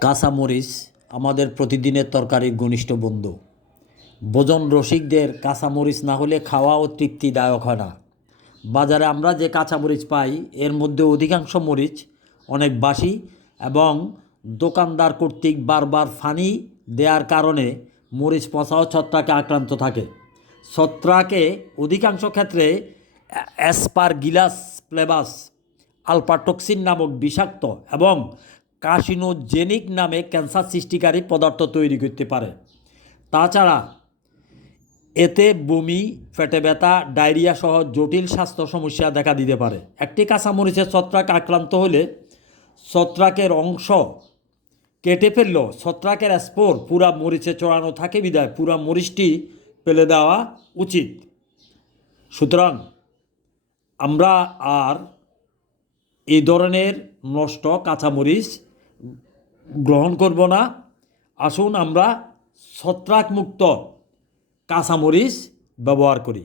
কাঁচামরিচ আমাদের প্রতিদিনের তরকারির ঘনিষ্ঠ বন্ধু। ভোজন রসিকদের কাঁচামরিচ না হলে খাওয়াও তৃপ্তিদায়ক হয় না। বাজারে আমরা যে কাঁচামরিচ পাই, এর মধ্যে অধিকাংশ মরিচ অনেক বাসি এবং দোকানদার কর্তৃক বারবার ফানি দেওয়ার কারণে মরিচ পচাও ছত্রাকে আক্রান্ত থাকে। ছত্রাকে অধিকাংশ ক্ষেত্রে অ্যাসপার গিলাস প্লেবাস, আলপাটক্সিন নামক বিষাক্ত এবং কার্সিনোজেনিক নামে ক্যান্সার সৃষ্টিকারী পদার্থ তৈরি করতে পারে। তাছাড়া, এতে বমি পেটে ব্যথা, ডায়রিয়া সহ জটিল স্বাস্থ্য সমস্যা দেখা দিতে পারে। একটি কাঁচামরিচের ছত্রাক আক্রান্ত হলে ছত্রাকের অংশ কেটে ফেললেও ছত্রাকের স্পোর পুরা মরিচে চড়ানো থাকে বিদায় পুরা মরিচটি ফেলে দেওয়া উচিত। সুতরাং আমরা আর এই ধরনের নষ্ট কাঁচামরিচ গ্রহণ করব না। আসুন আমরা ছত্রাকমুক্ত কাঁচামরিচ ব্যবহার করি।